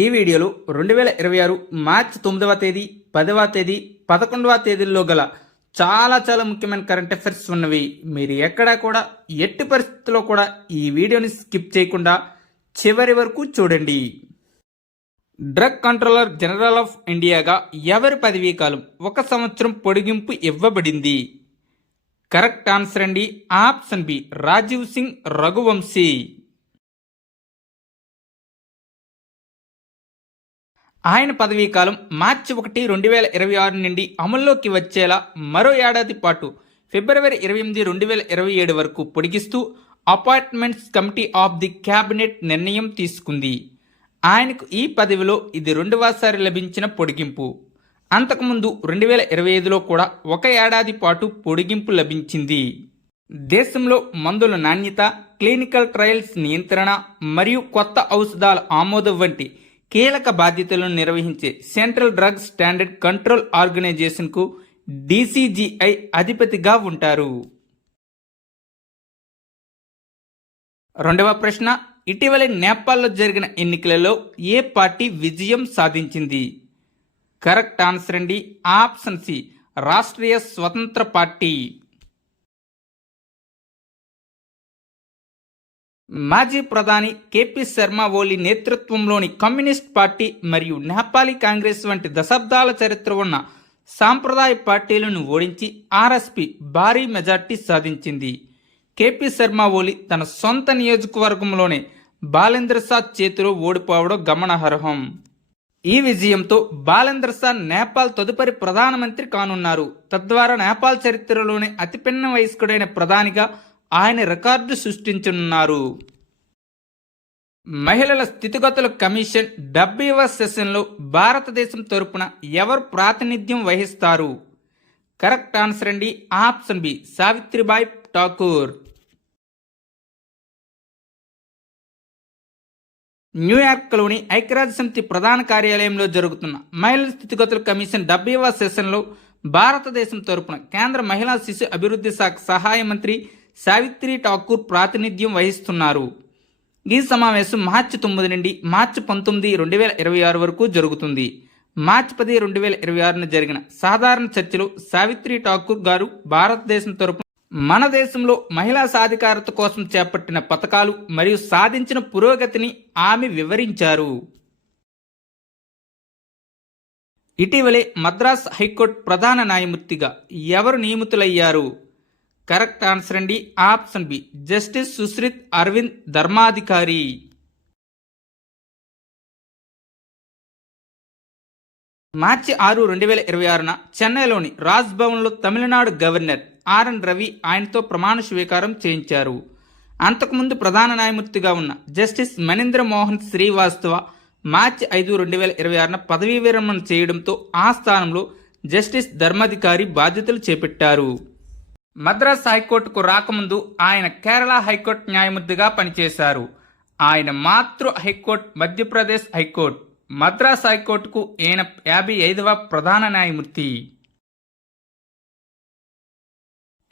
ఈ వీడియోలో 2026 మార్చి 9వ తేదీ 10వ తేదీ 11వ తేదీల్లో గల చాలా ముఖ్యమైన కరెంట్ అఫైర్స్ ఉన్నవి. మీరు ఎక్కడా కూడా ఎట్టి పరిస్థితుల్లో కూడా ఈ వీడియోని స్కిప్ చేయకుండా చివరి వరకు చూడండి. డ్రగ్ కంట్రోలర్ జనరల్ ఆఫ్ ఇండియాగా ఎవరి పదవీ కాలం 1 సంవత్సరం పొడిగింపు ఇవ్వబడింది? కరెక్ట్ ఆన్సర్ అండి ఆప్షన్ బి రాజీవ్ సింగ్ రఘువంశీ. ఆయన పదవీ కాలం మార్చి 1, 2026 నుండి అమల్లోకి వచ్చేలా మరో ఏడాది పాటు ఫిబ్రవరి 28, 2027 వరకు పొడిగిస్తూ appointments committee of the cabinet నిర్ణయం తీసుకుంది. ఆయనకు ఈ పదవిలో ఇది 2వసారి లభించిన పొడిగింపు. అంతకుముందు 2025లో కూడా 1 ఏడాది పాటు పొడిగింపు లభించింది. దేశంలో మందుల నాణ్యత, క్లినికల్ ట్రయల్స్ నియంత్రణ మరియు కొత్త ఔషధాల ఆమోదం వంటి కీలక బాధ్యతలను నిర్వహించే సెంట్రల్ డ్రగ్ స్టాండర్డ్ కంట్రోల్ ఆర్గనైజేషన్కు DCGI అధిపతిగా ఉంటారు. రెండవ ప్రశ్న, ఇటీవల నేపాల్లో జరిగిన ఎన్నికలలో ఏ పార్టీ విజయం సాధించింది? కరెక్ట్ ఆన్సర్ అండి ఆప్షన్ సి రాష్ట్రీయ స్వతంత్ర పార్టీ. మాజీ ప్రధాని KP శర్మ ఓలీ నేతృత్వంలోని కమ్యూనిస్ట్ పార్టీ మరియు నేపాలీ కాంగ్రెస్ వంటి దశాబ్దాల చరిత్ర ఉన్న సాంప్రదాయ పార్టీలను ఓడించి RSP భారీ మెజార్టీ సాధించింది. KP శర్మ ఓలీ తన సొంత నియోజకవర్గంలోనే బాలేంద్ర షా చేతిలో ఓడిపోవడం గమనార్హం. ఈ విజయంతో బాలేంద్ర షా నేపాల్ తదుపరి ప్రధానమంత్రి కానున్నారు. తద్వారా నేపాల్ చరిత్రలోనే అతిపిన్న వయస్కుడైన ప్రధానిగా ఆయన రికార్డు సృష్టించనున్నారు. మహిళల స్థితిగతుల కమిషన్ 70వ సెషన్లో భారతదేశం తరపున ఎవరు ప్రాతినిధ్యం వహిస్తారు? కరెక్ట్ ఆన్సర్ అండి ఆప్షన్ బి సావిత్రిబాయి ఠాకూర్. న్యూయార్క్లోని ఐక్యరాజ్యసమితి ప్రధాన కార్యాలయంలో జరుగుతున్న మహిళల స్థితిగతుల కమిషన్ 70వ సెషన్లో భారతదేశం తరపున కేంద్ర మహిళా శిశు అభివృద్ధి శాఖ సహాయ మంత్రి సావిత్రి ఠాకూర్ ప్రాతినిధ్యం వహిస్తున్నారు. ఈ సమావేశం మార్చి 9 నుండి మార్చి 19, 2026 వరకు జరుగుతుంది. మార్చి 10, 2026 జరిగిన సాధారణ చర్చలో సావిత్రి ఠాకూర్ గారు భారతదేశం తరపున మన దేశంలో మహిళా సాధికారత కోసం చేపట్టిన పథకాలు మరియు సాధించిన పురోగతిని ఆమె వివరించారు. ఇటీవలే మద్రాస్ హైకోర్టు ప్రధాన న్యాయమూర్తిగా ఎవరు నియమితులయ్యారు? కరెక్ట్ ఆన్సర్ అండి option B justice Sushrit Aravind Dharmadhikari. మార్చి 6, 2026 చెన్నైలోని రాజ్ భవన్లో తమిళనాడు గవర్నర్ RN రవి ఆయనతో ప్రమాణ స్వీకారం చేయించారు. అంతకుముందు ప్రధాన న్యాయమూర్తిగా ఉన్న జస్టిస్ మణీంద్ర మోహన్ శ్రీవాస్తవ మార్చి 5, 2026 పదవీ విరమణ చేయడంతో ఆ స్థానంలో జస్టిస్ ధర్మాధికారి బాధ్యతలు చేపట్టారు. మద్రాస్ హైకోర్టుకు రాకముందు ఆయన కేరళ హైకోర్టు న్యాయమూర్తిగా పనిచేశారు. ఆయన మాతృ హైకోర్టు మధ్యప్రదేశ్ హైకోర్టు. మద్రాస్ హైకోర్టుకు ఈయన 55వ ప్రధాన న్యాయమూర్తి.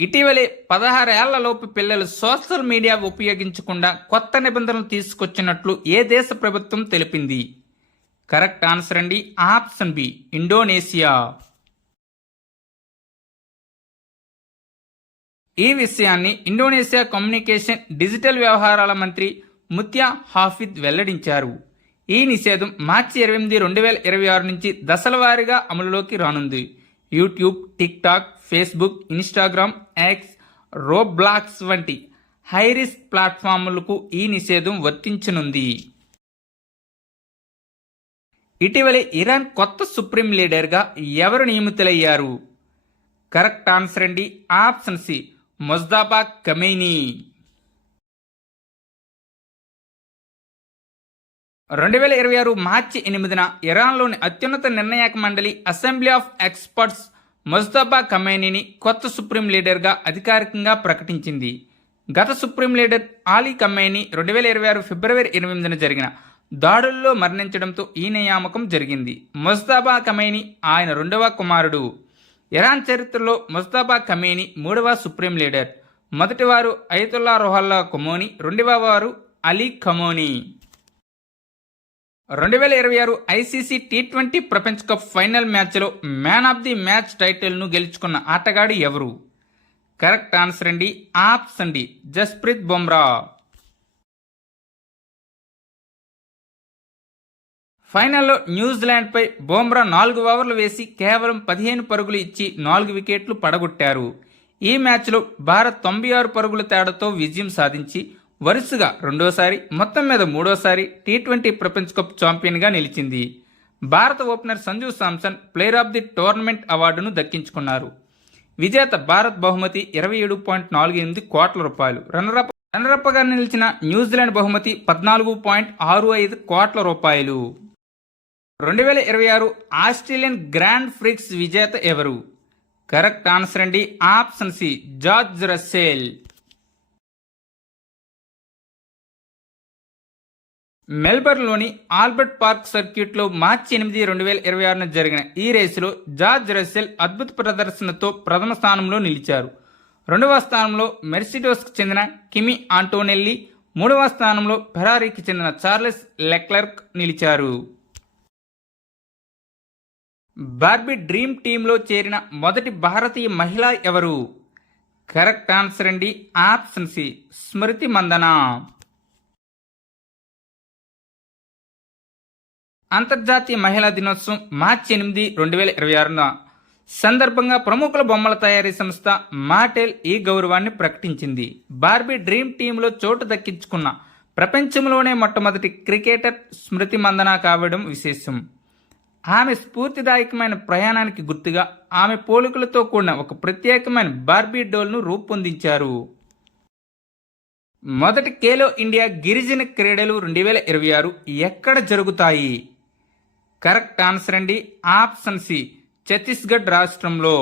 ఇటీవలే 16 ఏళ్లలోపు పిల్లలు సోషల్ మీడియా ఉపయోగించకుండా కొత్త నిబంధనలు తీసుకొచ్చినట్లు ఏ దేశ ప్రభుత్వం తెలిపింది? కరెక్ట్ ఆన్సర్ అండి ఆప్షన్ బి ఇండోనేషియా. ఈ విషయాన్ని ఇండోనేషియా కమ్యూనికేషన్ డిజిటల్ వ్యవహారాల మంత్రి ముత్యా హాఫిద్ వెల్లడించారు. ఈ నిషేధం మార్చి 28, 2026 నుంచి దశలవారీగా అమలులోకి రానుంది. YouTube, TikTok, Facebook, Instagram, X, Roblox వంటి హైరిస్క్ ప్లాట్ఫామ్లకు ఈ నిషేధం వర్తించనుంది. ఇటీవలే ఇరాన్ కొత్త సుప్రీం లీడర్గా ఎవరు నియమితులయ్యారు? కరెక్ట్ ఆన్సర్ అండి ఆప్షన్ సి ముజ్తబా ఖమేనీ. 2026 మార్చి 8న ఇరాన్లోని అత్యున్నత నిర్ణాయక మండలి అసెంబ్లీ ఆఫ్ ఎక్స్పర్ట్స్ ముజ్తబా ఖమేనీని కొత్త సుప్రీం లీడర్గా అధికారికంగా ప్రకటించింది. గత సుప్రీం లీడర్ అలీ ఖమేనీ 2026 ఫిబ్రవరి 8న జరిగిన దాడుల్లో మరణించడంతో ఈ నియామకం జరిగింది. ముజ్తబా ఖమేనీ ఆయన 2వ కుమారుడు. ఇరాన్ చరిత్రలో ముజ్తబా ఖమేనీ 3వ సుప్రీం లీడర్. మొదటివారు అయతుల్లా రుహల్లా ఖొమేనీ, రెండవ వారు అలీ ఖమేనీ. 2026 ఐసీసీ టీ20 ప్రపంచ కప్ ఫైనల్ మ్యాచ్లో మ్యాన్ ఆఫ్ ది మ్యాచ్ టైటిల్ను గెలుచుకున్న ఆటగాడు ఎవరు? కరెక్ట్ ఆన్సర్ అండి ఆప్షన్ డి జస్ప్రీత్ బుమ్రా. ఫైనల్లో న్యూజిలాండ్పై బుమ్రా 4 ఓవర్లు వేసి కేవలం 15 పరుగులు ఇచ్చి 4 వికెట్లు పడగొట్టారు. ఈ మ్యాచ్లో భారత్ 96 పరుగుల తేడాతో విజయం సాధించి వరుసగా రెండోసారి మొత్తం మీద మూడోసారి టీ20 ప్రపంచ కప్ ఛాంపియన్గా నిలిచింది. భారత opener Sanju Samson player of the tournament అవార్డును దక్కించుకున్నారు. విజేత భారత్ బహుమతి 27.48 కోట్ల రూపాయలు. రన్నరప్గా నిలిచిన న్యూజిలాండ్ బహుమతి 14.65 కోట్ల రూపాయలు. 2026 ఆస్ట్రేలియన్ గ్రాండ్ ప్రిక్స్ విజేత ఎవరు? కరెక్ట్ ఆన్సర్ అండి ఆప్షన్ సి జార్జ్ రస్సెల్. మెల్బర్న్లోని ఆల్బర్ట్ పార్క్ సర్క్యూట్లో మార్చి 8, 2026 జరిగిన ఈ రేసులో జార్జ్ రస్సెల్ అద్భుత ప్రదర్శనతో ప్రథమ స్థానంలో నిలిచారు. రెండవ స్థానంలో మెర్సిడోస్కు చెందిన కిమి ఆంటోనెల్లి, మూడవ స్థానంలో ఫెరారీకి చెందిన చార్లెస్ లెక్లర్క్ నిలిచారు. బార్బీ డ్రీమ్ టీంలో చేరిన మొదటి భారతీయ మహిళ ఎవరు? కరెక్ట్ ఆన్సర్ అండి ఆప్షన్ సి స్మృతి మందన. అంతర్జాతీయ మహిళా దినోత్సవం మార్చి 8, 2026 సందర్భంగా ప్రముఖుల బొమ్మల తయారీ సంస్థ మాటెల్ ఈ గౌరవాన్ని ప్రకటించింది. బార్బీ డ్రీమ్ టీంలో చోటు దక్కించుకున్న ప్రపంచంలోనే మొట్టమొదటి క్రికెటర్ స్మృతి మందన కావడం విశేషం. ఆమె స్ఫూర్తిదాయకమైన ప్రయాణానికి గుర్తుగా ఆమె పోలికలతో కూడిన ఒక ప్రత్యేకమైన బార్బీ డోల్ను రూపొందించారు. మొదటి ఖేలో ఇండియా గిరిజన క్రీడలు 2026 ఎక్కడ జరుగుతాయి? కరెక్ట్ ఆన్సర్ అండి ఆప్షన్ సి ఛత్తీస్గఢ్ రాష్ట్రంలో.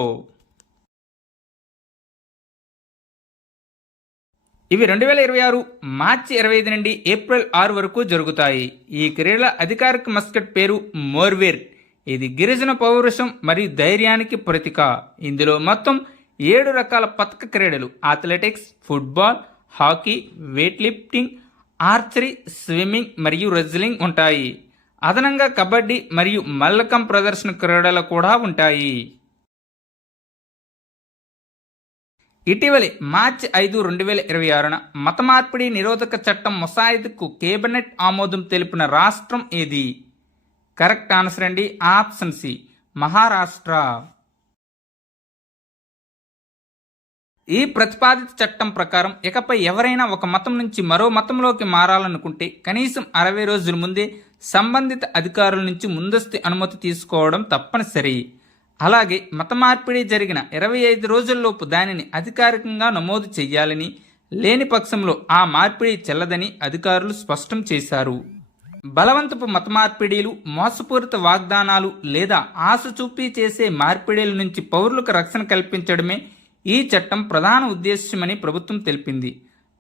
ఇవి 2026 మార్చి 25 నుండి ఏప్రిల్ 6 వరకు జరుగుతాయి. ఈ క్రీడల అధికారిక మస్కట్ పేరు మోర్వేర్. ఇది గిరిజన పౌరుషం మరియు ధైర్యానికి ప్రతీక. ఇందులో మొత్తం 7 రకాల పతక క్రీడలు athletics, football, hockey, weight lifting, archery, swimming మరియు రెజ్లింగ్ ఉంటాయి. అదనంగా కబడ్డీ మరియు మల్లకం ప్రదర్శన క్రీడలు కూడా ఉంటాయి. ఇటీవలి మార్చి 5, 2026 మత మార్పిడి నిరోధక చట్టం ముసాయిదాకు కేబినెట్ ఆమోదం తెలిపిన రాష్ట్రం ఏది? కరెక్ట్ ఆన్సర్ అండి ఆప్షన్ సి మహారాష్ట్ర. ఈ ప్రతిపాదిత చట్టం ప్రకారం ఇకపై ఎవరైనా ఒక మతం నుంచి మరో మతంలోకి మారాలనుకుంటే కనీసం 60 రోజుల ముందే సంబంధిత అధికారుల నుంచి ముందస్తు అనుమతి తీసుకోవడం తప్పనిసరి. అలాగే మత మార్పిడి జరిగిన 25 రోజుల్లోపు దానిని అధికారికంగా నమోదు చేయాలని, లేని పక్షంలో ఆ మార్పిడి చెల్లదని అధికారులు స్పష్టం చేశారు. బలవంతపు మత మార్పిడీలు, మోసపూరిత వాగ్దానాలు లేదా ఆశ చూపి చేసే మార్పిడీల నుంచి పౌరులకు రక్షణ కల్పించడమే ఈ చట్టం ప్రధాన ఉద్దేశ్యమని ప్రభుత్వం తెలిపింది.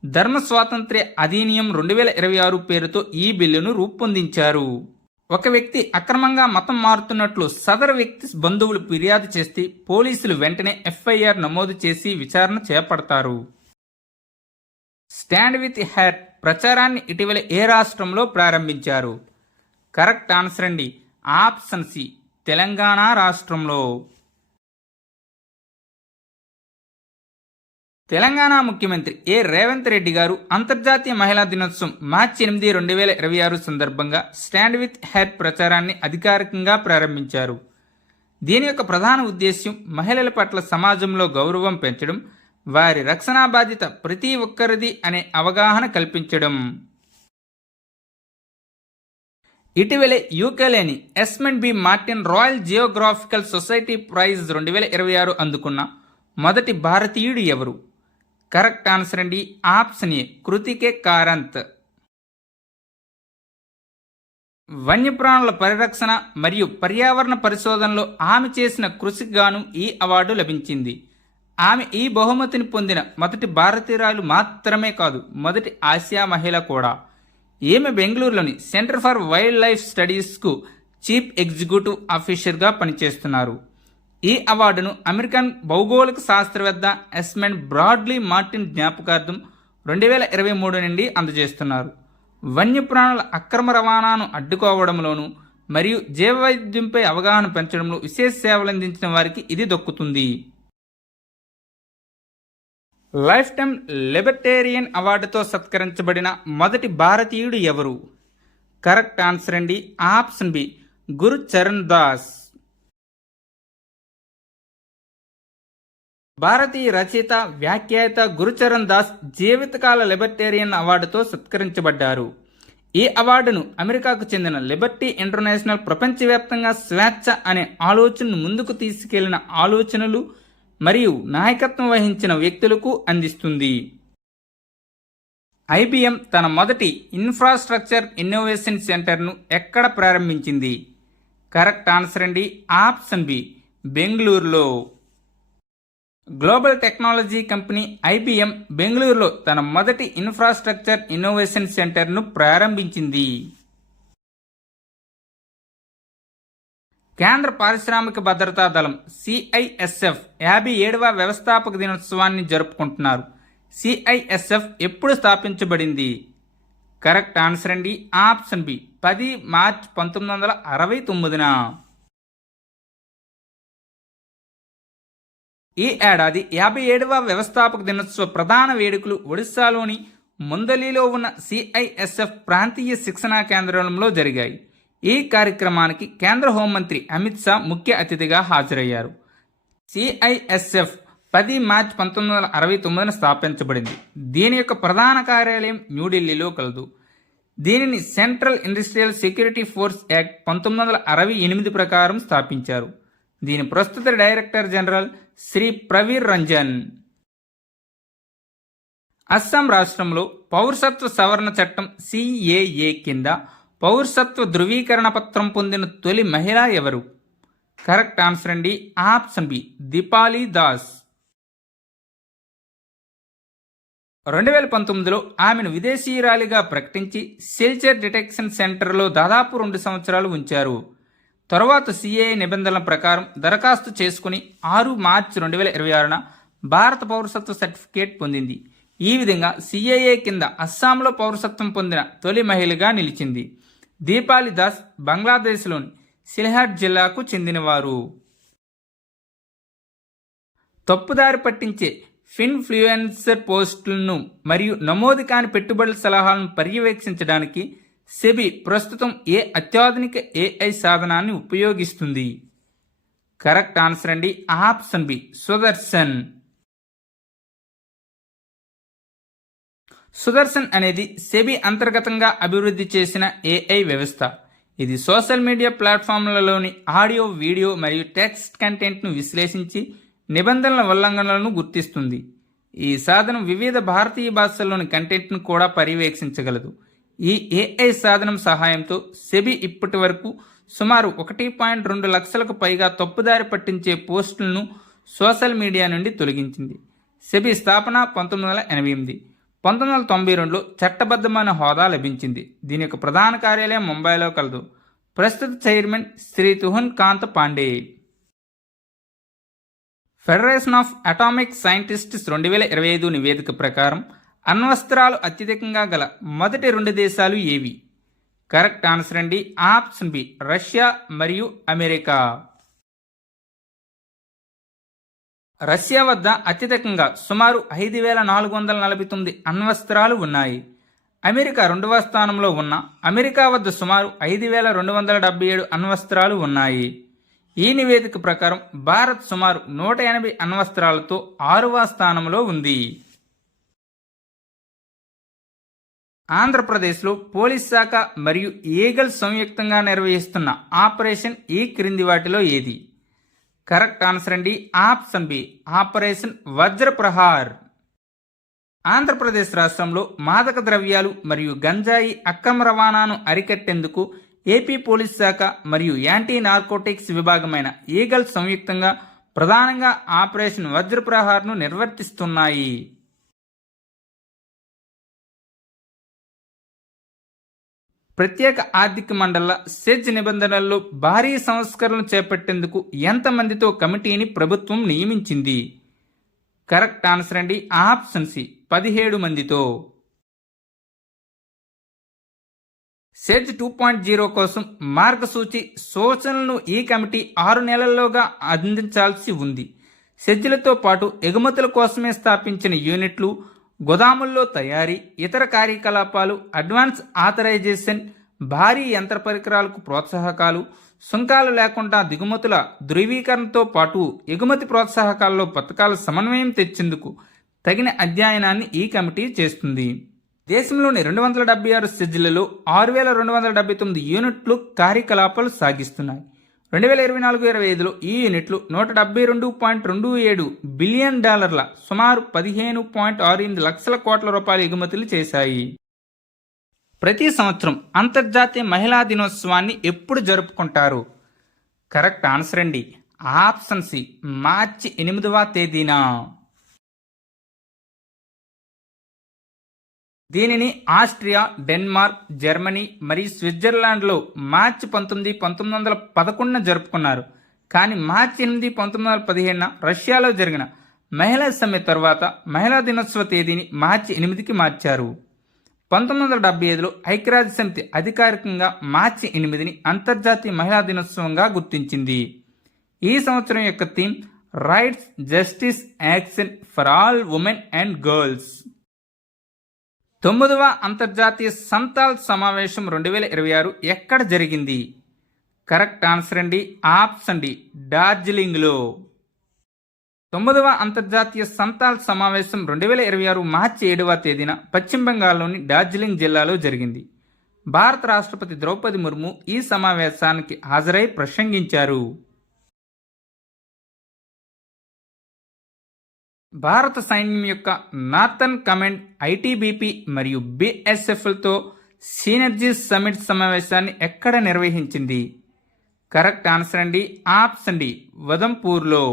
ధర్మ స్వాతంత్ర్య అధినియం 2026 పేరుతో ఈ బిల్లును రూపొందించారు. ఒక వ్యక్తి అక్రమంగా మతం మారుతున్నట్లు సదరు వ్యక్తి బంధువులు ఫిర్యాదు చేస్తే పోలీసులు వెంటనే ఎఫ్ఐఆర్ నమోదు చేసి విచారణ చేపడతారు. స్టాండ్ విత్ హెర్ ప్రచారాన్ని ఇటీవల ఏ రాష్ట్రంలో ప్రారంభించారు? కరెక్ట్ ఆన్సర్ అండి ఆప్షన్ సి తెలంగాణ రాష్ట్రంలో. తెలంగాణ ముఖ్యమంత్రి ఏ రేవంత్ రెడ్డి గారు అంతర్జాతీయ మహిళా దినోత్సవం మార్చి 8, 2026 సందర్భంగా స్టాండ్ విత్ హెర్ ప్రచారాన్ని అధికారికంగా ప్రారంభించారు. దీని యొక్క ప్రధాన ఉద్దేశ్యం మహిళల పట్ల సమాజంలో గౌరవం పెంచడం, వారి రక్షణ బాధ్యత ప్రతి ఒక్కరిది అనే అవగాహన కల్పించడం. ఇటీవలే యూకేలోని Esmond B Martin Royal Geographical Society Prize 2026 అందుకున్న మొదటి భారతీయుడు ఎవరు? కరెక్ట్ ఆన్సర్ అండి ఆప్షన్ ఏ కృతికే కారంత్. వన్యప్రాణుల పరిరక్షణ మరియు పర్యావరణ పరిశోధనలో ఆమె చేసిన కృషికి గాను ఈ అవార్డు లభించింది. ఆమె ఈ బహుమతిని పొందిన మొదటి భారతీయురాలు మాత్రమే కాదు, మొదటి ఆసియా మహిళ కూడా. ఈమె బెంగళూరులోని సెంటర్ ఫర్ వైల్డ్ లైఫ్ స్టడీస్కు చీఫ్ ఎగ్జిక్యూటివ్ ఆఫీసర్గా పనిచేస్తున్నారు. ఈ అవార్డును అమెరికన్ భౌగోళిక శాస్త్రవేత్త ఎస్మెండ్ బ్రాడ్లీ మార్టిన్ జ్ఞాపకార్థం 2023 నుండి అందజేస్తున్నారు. వన్యప్రాణుల అక్రమ రవాణాను అడ్డుకోవడంలోనూ మరియు జీవవైవిధ్యంపై అవగాహన పెంచడంలో విశేష సేవలందించిన వారికి ఇది దక్కుతుంది. లైఫ్ టైం లిబర్టేరియన్ అవార్డుతో సత్కరించబడిన మొదటి భారతీయుడు ఎవరు? కరెక్ట్ ఆన్సర్ అండి ఆప్షన్ బి గురుచరణ్ దాస్. భారతీయ రచయిత వ్యాఖ్యాత గురుచరణ్ దాస్ జీవితకాల లిబర్టేరియన్ అవార్డుతో సత్కరించబడ్డారు. ఈ అవార్డును అమెరికాకు చెందిన లిబర్టీ ఇంటర్నేషనల్ ప్రపంచవ్యాప్తంగా స్వేచ్ఛ అనే ఆలోచనను ముందుకు తీసుకెళ్లిన ఆలోచనలు మరియు నాయకత్వం వహించిన వ్యక్తులకు అందిస్తుంది. ఐబిఎం తన మొదటి ఇన్ఫ్రాస్ట్రక్చర్ ఇన్నోవేషన్ సెంటర్ను ఎక్కడ ప్రారంభించింది? కరెక్ట్ ఆన్సర్ అండి ఆప్షన్ బి బెంగళూరులో. గ్లోబల్ టెక్నాలజీ కంపెనీ ఐబిఎం బెంగళూరులో తన మొదటి ఇన్ఫ్రాస్ట్రక్చర్ ఇన్నోవేషన్ సెంటర్ను ప్రారంభించింది. కేంద్ర పారిశ్రామిక భద్రతా దళం సిఐఎస్ఎఫ్ 57వ వ్యవస్థాపక దినోత్సవాన్ని జరుపుకుంటున్నారు. సిఐఎస్ఎఫ్ ఎప్పుడు స్థాపించబడింది? కరెక్ట్ ఆన్సర్ అండి ఆప్షన్ బి 10 మార్చ్ 1969. ఈ ఏడాది 57వ వ్యవస్థాపక దినోత్సవ ప్రధాన వేడుకలు ఒడిశాలోని ముందలిలో ఉన్న సిఐఎస్ఎఫ్ ప్రాంతీయ శిక్షణా కేంద్రంలో జరిగాయి. ఈ కార్యక్రమానికి కేంద్ర హోంమంత్రి అమిత్ షా ముఖ్య అతిథిగా హాజరయ్యారు. సిఐఎస్ఎఫ్ 10 మార్చ్ 1969 స్థాపించబడింది. దీని యొక్క ప్రధాన కార్యాలయం న్యూఢిల్లీలో కలదు. దీనిని central industrial security force act 1968 ప్రకారం స్థాపించారు. దీని ప్రస్తుత డైరెక్టర్ జనరల్ శ్రీ ప్రవీర్ రంజన్. అస్సాం రాష్ట్రంలో పౌరసత్వ సవరణ చట్టం సిఏఏ కింద పౌరసత్వ ధృవీకరణ పత్రం పొందిన తొలి మహిళ ఎవరు? కరెక్ట్ ఆన్సర్ అండి ఆప్షన్ బి దీపాలి దాస్. 2019లో ఆమెను విదేశీయురాలిగా ప్రకటించి సిల్చర్ డిటెక్షన్ సెంటర్లో దాదాపు 2 సంవత్సరాలు ఉంచారు. తరువాత సిఏఏ నిబంధనల ప్రకారం దరఖాస్తు చేసుకుని 6 మార్చి 2026న భారత పౌరసత్వ సర్టిఫికేట్ పొందింది. ఈ విధంగా సిఏఏ కింద అస్సాంలో పౌరసత్వం పొందిన తొలి మహిళగా నిలిచింది. దీపాలి దాస్ బంగ్లాదేశ్లోని సిల్హాట్ జిల్లాకు చెందినవారు. తప్పుదారి పట్టించే ఫిన్ఫ్లుయెన్సర్ పోస్టులను మరియు నమోదు కాని పెట్టుబడుల సలహాలను పర్యవేక్షించడానికి సెబీ ప్రస్తుతం ఏ అత్యాధునిక ఏఐ సాధనాన్ని ఉపయోగిస్తుంది? కరెక్ట్ ఆన్సర్ అండి ఆప్షన్ బి సుదర్శన్. సుదర్శన్ అనేది సెబీ అంతర్గతంగా అభివృద్ధి చేసిన ఏఐ వ్యవస్థ. ఇది సోషల్ మీడియా ప్లాట్ఫామ్లలోని ఆడియో, వీడియో మరియు టెక్స్ట్ కంటెంట్ను విశ్లేషించి నిబంధనల ఉల్లంఘనలను గుర్తిస్తుంది. ఈ సాధనం వివిధ భారతీయ భాషల్లోని కంటెంట్ను కూడా పర్యవేక్షించగలదు. ఈ ఏఐ సాధనం సహాయంతో సెబీ ఇప్పటి వరకు సుమారు 1.2 లక్షలకు పైగా తప్పుదారి పట్టించే పోస్టులను సోషల్ మీడియా నుండి తొలగించింది. సెబీ స్థాపన 1988. 1992లో చట్టబద్ధమైన హోదా లభించింది. దీని యొక్క ప్రధాన కార్యాలయం ముంబైలో కలదు. ప్రస్తుత chairman Shri Tuhin Kant Pandey. Federation of atomic scientists 2025 నివేదిక ప్రకారం అణ్వస్త్రాలు అత్యధికంగా గల మొదటి 2 దేశాలు ఏవి? కరెక్ట్ ఆన్సర్ అండి ఆప్షన్ బి రష్యా మరియు అమెరికా. రష్యా వద్ద అత్యధికంగా సుమారు 5449 అణ్వస్త్రాలు ఉన్నాయి. అమెరికా 2వ స్థానంలో ఉన్న అమెరికా వద్ద సుమారు 5277 అణ్వస్త్రాలు ఉన్నాయి. ఈ నివేదిక ప్రకారం భారత్ సుమారు 180 అణ్వస్త్రాలతో 6వ స్థానంలో ఉంది. ఆంధ్రప్రదేశ్లో పోలీస్ శాఖ మరియు ఈగల్ సంయుక్తంగా నిర్వహిస్తున్న ఆపరేషన్ ఈ క్రింది వాటిలో ఏది? కరెక్ట్ ఆన్సర్ అండి option B operation Vajraprahar. Andhra Pradesh రాష్ట్రంలో మాదక ద్రవ్యాలు మరియు గంజాయి అక్రమ రవాణాను అరికట్టేందుకు ఏపీ పోలీస్ శాఖ మరియు యాంటీ నార్కోటిక్స్ విభాగమైన ఈగల్ సంయుక్తంగా ప్రధానంగా ఆపరేషన్ వజ్రప్రహార్ను నిర్వర్తిస్తున్నాయి. ప్రత్యేక ఆర్థిక మండళ్ల సెజ్ నిబంధనల్లో భారీ సంస్కరణలు చేపట్టేందుకు ఎంతమందితో కమిటీని ప్రభుత్వం నియమించింది? కరెక్ట్ ఆన్సర్ అండి ఆప్షన్ సి 17 మందితో. సెజ్ 2.0 కోసం మార్గసూచి సూచనలను ఈ కమిటీ 6 నెలల్లోగా అందించాల్సి ఉంది. సెజ్లతో పాటు ఎగుమతుల కోసమే స్థాపించిన యూనిట్లు, గోదాముల్లో తయారీ, ఇతర కార్యకలాపాలు, అడ్వాన్స్ ఆథరైజేషన్, భారీ యంత్ర పరికరాలకు ప్రోత్సాహకాలు, సుంకాలు లేకుండా దిగుమతుల ధృవీకరణతో పాటు ఎగుమతి ప్రోత్సాహకాల్లో పథకాల సమన్వయం తెచ్చేందుకు తగిన అధ్యయనాన్ని ఈ కమిటీ చేస్తుంది. దేశంలోని 276 సెజ్లలో 6,279 యూనిట్లు కార్యకలాపాలు సాగిస్తున్నాయి. 2024-25లో ఈ యూనిట్లు $172.27 బిలియన్, సుమారు 15.68 లక్షల కోట్ల రూపాయల ఎగుమతులు చేశాయి. ప్రతి సంవత్సరం అంతర్జాతీయ మహిళా దినోత్సవాన్ని ఎప్పుడు జరుపుకుంటారు? కరెక్ట్ ఆన్సర్ అండి, ఆప్షన్ సి, మార్చి 8వ తేదీన. దీనిని ఆస్ట్రియా, డెన్మార్క్, జర్మనీ మరియు స్విట్జర్లాండ్లో మార్చి 19, 1911 జరుపుకున్నారు. కానీ మార్చి 8, 1915 రష్యాలో జరిగిన మహిళా సమ్మె తర్వాత మహిళా దినోత్సవ తేదీని మార్చి 8కి మార్చారు. 1975లో ఐక్యరాజ్య సమితి అధికారికంగా మార్చి 8ని అంతర్జాతీయ మహిళా దినోత్సవంగా గుర్తించింది. ఈ సంవత్సరం యొక్క theme rights, justice, action for all women and girls. 9వ అంతర్జాతీయ సంతాల్ సమావేశం 2026 ఎక్కడ జరిగింది? కరెక్ట్ ఆన్సర్ అండి, ఆప్షన్ డి, డార్జిలింగ్లో. 9వ అంతర్జాతీయ సంతాల్ సమావేశం 2026 మార్చి 7వ తేదీన పశ్చిమ బెంగాల్లోని డార్జిలింగ్ జిల్లాలో జరిగింది. భారత రాష్ట్రపతి ద్రౌపది ముర్ము ఈ సమావేశానికి హాజరై ప్రసంగించారు. భారత సైన్యం యొక్క నార్థన్ కమాండ్ ఐటీబీపీ మరియు బిఎస్ఎఫ్లతో సినర్జీ సమిట్ సమావేశాన్ని ఎక్కడ నిర్వహించింది? కరెక్ట్ ఆన్సర్ అండి, ఆప్షన్ డి, ఉదంపూర్లో.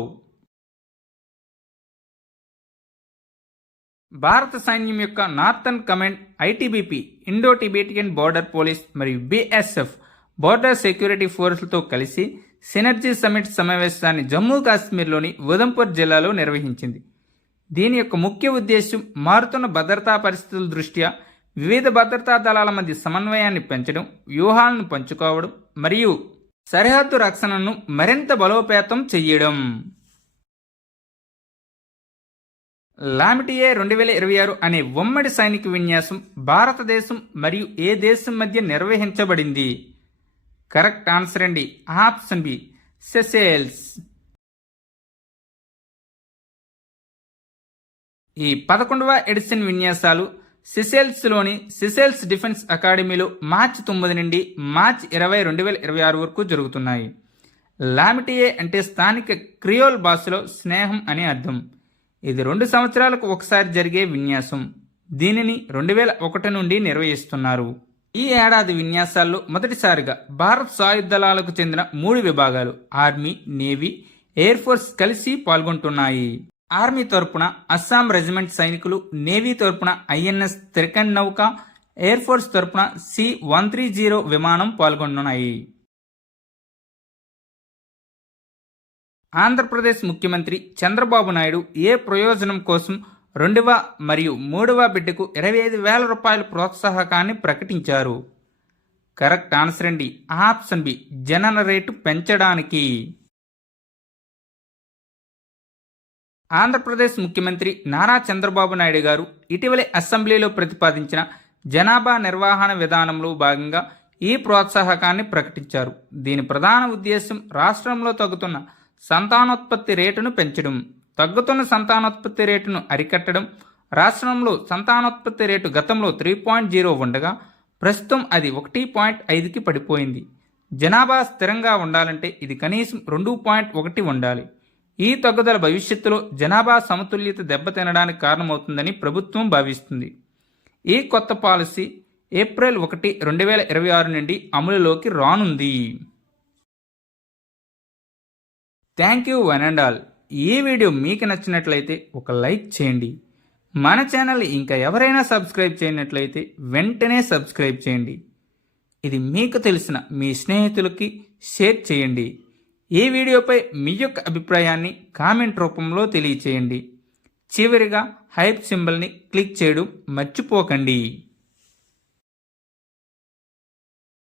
భారత సైన్యం యొక్క northern command ITBP, Indo Tibetan border police మరియు బిఎస్ఎఫ్ బోర్డర్ సెక్యూరిటీ ఫోర్సులతో కలిసి సినర్జీ సమిట్ సమావేశాన్ని జమ్మూ కాశ్మీర్లోని ఉదంపూర్ జిల్లాలో నిర్వహించింది. దీని యొక్క ముఖ్య ఉద్దేశం మారుతున్న భద్రతా పరిస్థితుల దృష్ట్యా వివిధ భద్రతా దళాల మధ్య సమన్వయాన్ని పెంచడం, వ్యూహాలను పంచుకోవడం మరియు సరిహద్దు రక్షణను మరింత బలోపేతం చేయడం. లామిటియే 2026 అనే ఉమ్మడి సైనిక విన్యాసం భారతదేశం మరియు ఏ దేశం మధ్య నిర్వహించబడింది? కరెక్ట్ ఆన్సర్ అండి, ఆప్షన్ బి, సెషెల్స్. ఈ 11వ ఎడిషన్ విన్యాసాలు సెషెల్స్లోని సెషెల్స్ డిఫెన్స్ అకాడమీలో మార్చి 9 నుండి మార్చి 20, 2026 వరకు జరుగుతున్నాయి. లామిటియే అంటే స్థానిక క్రియోల్ భాషలో స్నేహం అని అర్థం. ఇది 2 సంవత్సరాలకు ఒకసారి జరిగే విన్యాసం. దీనిని 2001 నుండి నిర్వహిస్తున్నారు. ఈ ఏడాది విన్యాసాల్లో మొదటిసారిగా భారత సాయుధ దళాలకు చెందిన 3 విభాగాలు ఆర్మీ, నేవీ, ఎయిర్ ఫోర్స్ కలిసి పాల్గొంటున్నాయి. ఆర్మీ తరపున అస్సాం రెజిమెంట్ సైనికులు, నేవీ తరపున ఐఎన్ఎస్ త్రికన్ నౌక, ఎయిర్ ఫోర్స్ తరపున C-130 విమానం పాల్గొంటున్నాయి. ఆంధ్రప్రదేశ్ ముఖ్యమంత్రి చంద్రబాబు నాయుడు ఏ ప్రయోజనం కోసం 2వ మరియు 3వ బిడ్డకు 25,000 రూపాయల ప్రోత్సాహకాన్ని ప్రకటించారు? కరెక్ట్ ఆన్సర్ అండి, ఆప్షన్ బి, జనన రేటు పెంచడానికి. ఆంధ్రప్రదేశ్ ముఖ్యమంత్రి నారా చంద్రబాబు నాయుడు గారు ఇటీవలే అసెంబ్లీలో ప్రతిపాదించిన జనాభా నిర్వహణ విధానంలో భాగంగా ఈ ప్రోత్సాహకాన్ని ప్రకటించారు. దీని ప్రధాన ఉద్దేశం రాష్ట్రంలో తగ్గుతున్న సంతానోత్పత్తి రేటును పెంచడం, తగ్గుతున్న సంతానోత్పత్తి రేటును అరికట్టడం. రాష్ట్రంలో సంతానోత్పత్తి రేటు గతంలో 3.0 ఉండగా ప్రస్తుతం అది 1.5కి పడిపోయింది. జనాభా స్థిరంగా ఉండాలంటే ఇది కనీసం 2.1 ఉండాలి. ఈ తగ్గుదల భవిష్యత్తులో జనాభా సమతుల్యత దెబ్బతినడానికి కారణమవుతుందని ప్రభుత్వం భావిస్తుంది. ఈ కొత్త పాలసీ ఏప్రిల్ 1, 2026 నుండి అమలులోకి రానుంది. Thank you one and all. ఈ వీడియో మీకు నచ్చినట్లయితే ఒక లైక్ చేయండి. మన ఛానల్ ఇంకా ఎవరైనా సబ్స్క్రైబ్ చేయనట్లయితే వెంటనే సబ్స్క్రైబ్ చేయండి. ఇది మీకు తెలిసిన మీ స్నేహితులకి షేర్ చేయండి. ఈ వీడియోపై మీ యొక్క అభిప్రాయాన్ని కామెంట్ రూపంలో తెలియచేయండి. చివరిగా హైప్ సింబల్ని క్లిక్ చేయడం మర్చిపోకండి.